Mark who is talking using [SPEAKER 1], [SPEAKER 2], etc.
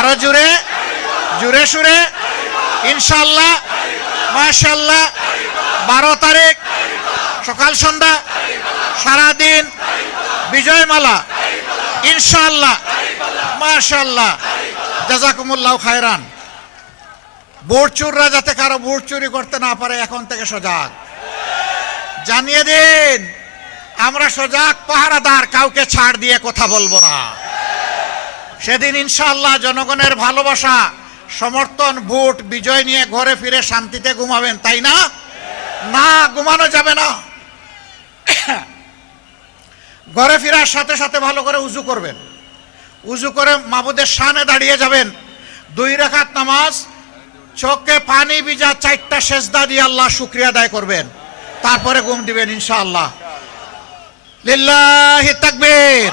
[SPEAKER 1] আরও জুড়ে জুড়ে সুরে, ইনশাল্লাহ, মাশাল্লাহ, বারো তারিখ, সকাল সন্ধ্যা, সারাদিন, বিজয়মালা, ইনশাল্লাহ, মাশাল্লাহ, জাজাকুমুল্লাহ খায়রান। বুট চুররা যাতে কারও বুট চুরি করতে না পারে, এখন থেকে সজাগ। জানিয়ে দিন, আমরা সজাগ পাহারাদার, কাউকে ছাড় দিয়ে কথা বলব না। সেদিন ইনশাআল্লাহ জনগণের ভালোবাসা, সমর্থন, ভোট, বিজয় নিয়ে ঘরে ফিরে শান্তিতে ঘুমাবেন, তাই না? না, ঘুমানো যাবে না। ঘরে ফেরার সাথে সাথে ভালো করে উজু করবেন। উজু করে মাবুদের সামনে দাঁড়িয়ে যাবেন। দুই রাকাত নামাজ, চোখে পানি ভিজা চারটা সেজদা দিয়ে আল্লাহ শুক্রিয়া আদায় করবেন। তারপরে ঘুম দিবেন ইনশাআল্লাহ। লিল্লাহি তাকবীর।